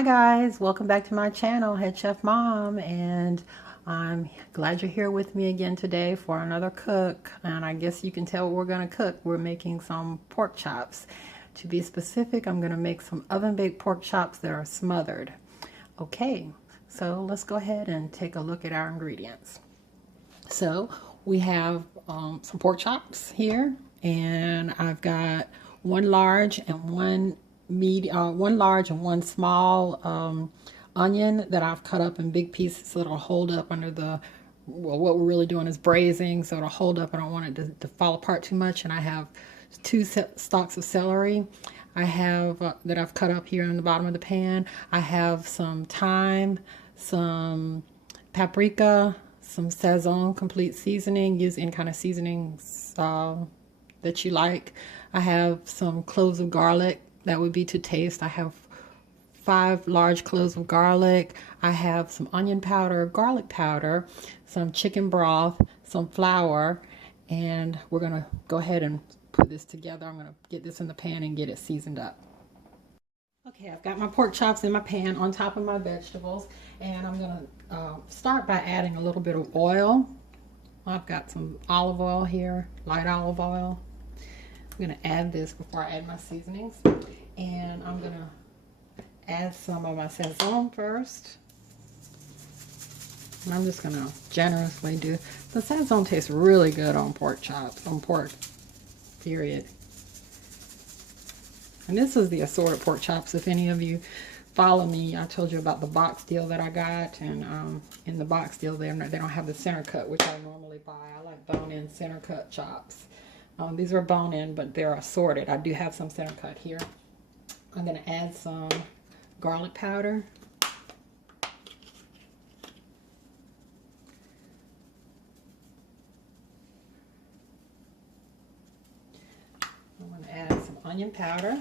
Hi guys, welcome back to my channel, Head Chef Mom, and I'm glad you're here with me again today for another cook. And I guess you can tell what we're going to cook. We're making some pork chops. To be specific, I'm going to make some oven-baked pork chops that are smothered. Okay, so let's go ahead and take a look at our ingredients. So we have some pork chops here, and I've got one large and one one small onion that I've cut up in big pieces so it'll hold up under the, well, what we're really doing is braising, so it'll hold up. I don't want it to fall apart too much. And I have two stalks of celery I have that I've cut up here in the bottom of the pan. I have some thyme, some paprika, some Sazon complete seasoning. Use any kind of seasonings that you like. I have some cloves of garlic. That would be to taste. I have 5 large cloves of garlic. I have some onion powder, garlic powder, some chicken broth, some flour, and we're going to go ahead and put this together. I'm going to get this in the pan and get it seasoned up. Okay, I've got my pork chops in my pan on top of my vegetables, and I'm going to start by adding a little bit of oil. I've got some olive oil here, light olive oil. I'm going to add this before I add my seasonings, and I'm going to add some of my Sazon first. And I'm just going to generously do, the Sazon tastes really good on pork chops, on pork, period. And this is the assorted pork chops. If any of you follow me, I told you about the box deal that I got, and in the box deal they don't have the center cut, which I normally buy. I like bone-in center cut chops. These are bone-in, but they're assorted. I do have some center cut here. I'm going to add some garlic powder. I'm going to add some onion powder.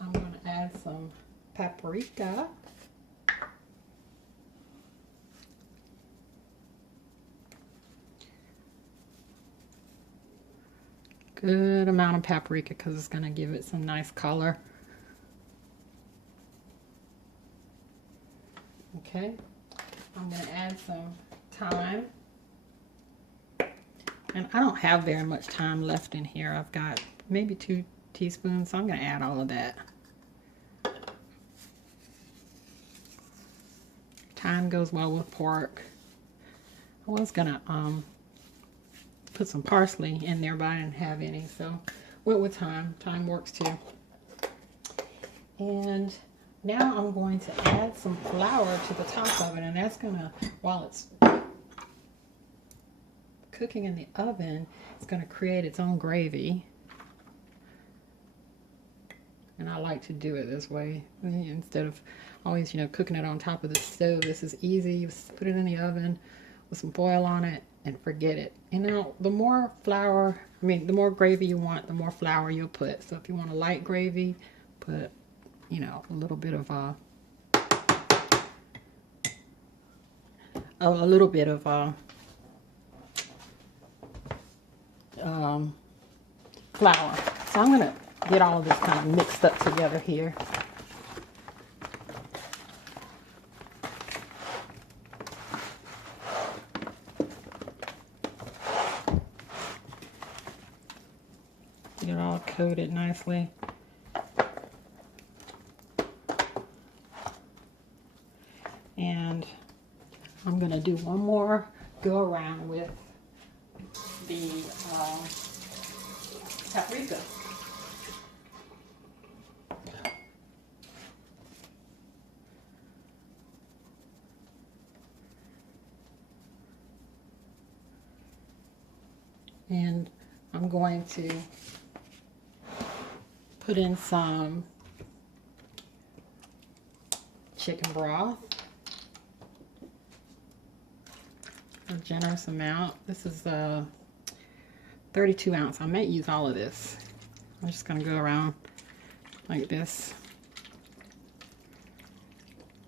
I'm going to add some paprika. Good amount of paprika because it's going to give it some nice color. Okay, I'm going to add some thyme. And I don't have very much thyme left in here. I've got maybe 2 teaspoons, so I'm going to add all of that. Thyme goes well with pork. I was going to put some parsley in there, but I didn't have any, so went with thyme. Thyme works too. And now I'm going to add some flour to the top of it, and that's gonna, while it's cooking in the oven, it's gonna create its own gravy. And I like to do it this way instead of always, cooking it on top of the stove. This is easy. You just put it in the oven with some foil on it and forget it. And now the more flour, the more gravy you want, the more flour you'll put. So if you want a light gravy, put, a little bit of flour. So I'm gonna get all of this kind of mixed up together here. Get it all coated nicely. And I'm going to do one more go around with the paprika. And I'm going to put in some chicken broth. A generous amount. This is 32 ounce. I might use all of this. I'm just going to go around like this.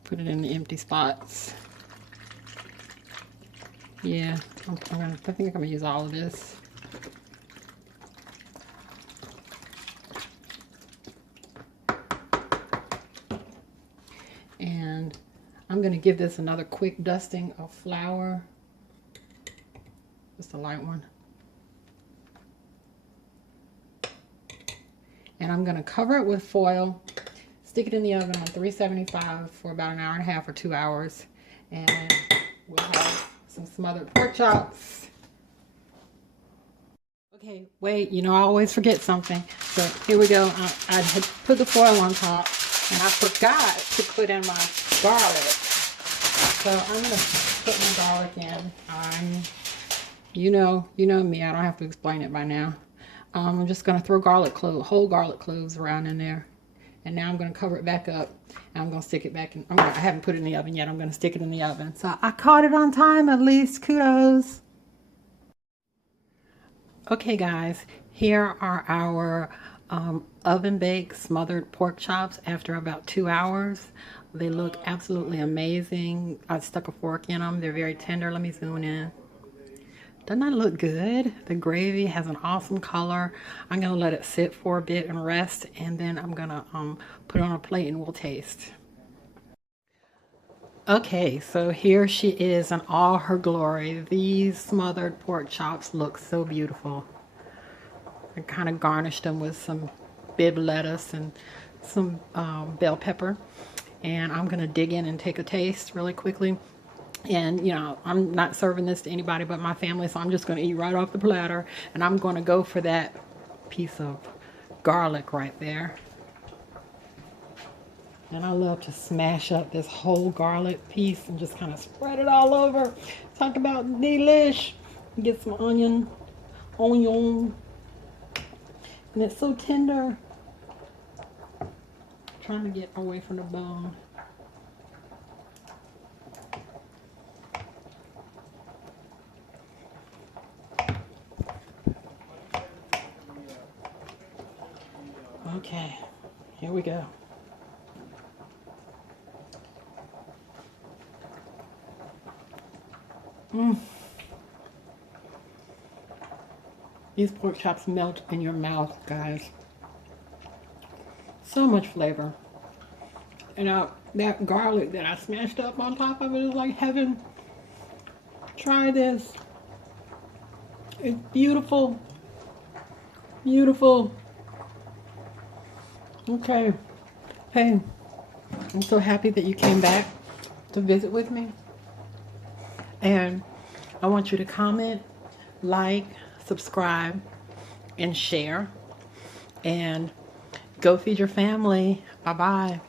Put it in the empty spots. Yeah, I think I'm gonna use all of this. I'm going to give this another quick dusting of flour. Just a light one. And I'm going to cover it with foil, stick it in the oven on 375 for about an hour and a half or 2 hours. And we'll have some smothered pork chops. Okay, wait, you know, I always forget something. So here we go. I had put the foil on top, and I forgot to put in my garlic. So I'm going to put my garlic in. You know me, I don't have to explain it by now. I'm just going to throw whole garlic cloves around in there. And now I'm going to cover it back up. And I'm going to stick it back in. I haven't put it in the oven yet. I'm going to stick it in the oven. So I caught it on time at least. Kudos. Okay guys, here are our oven baked smothered pork chops after about 2 hours. They look absolutely amazing. I stuck a fork in them. They're very tender. Let me zoom in. Doesn't that look good? The gravy has an awesome color. I'm going to let it sit for a bit and rest, and then I'm going to put it on a plate and we'll taste. Okay, so here she is in all her glory. These smothered pork chops look so beautiful. I kind of garnished them with some bib lettuce and some bell pepper. And I'm going to dig in and take a taste really quickly. And, you know, I'm not serving this to anybody but my family, so I'm just going to eat right off the platter. And I'm going to go for that piece of garlic right there. And I love to smash up this whole garlic piece and just kind of spread it all over. Talk about delish. Get some onion. And it's so tender. Trying to get away from the bone. Okay, here we go. These pork chops melt in your mouth, guys. So much flavor. And that garlic that I smashed up on top of it is like heaven. Try this. It's beautiful. Beautiful. Okay. Hey, I'm so happy that you came back to visit with me. And I want you to comment, like, subscribe, and share. And go feed your family. Bye-bye.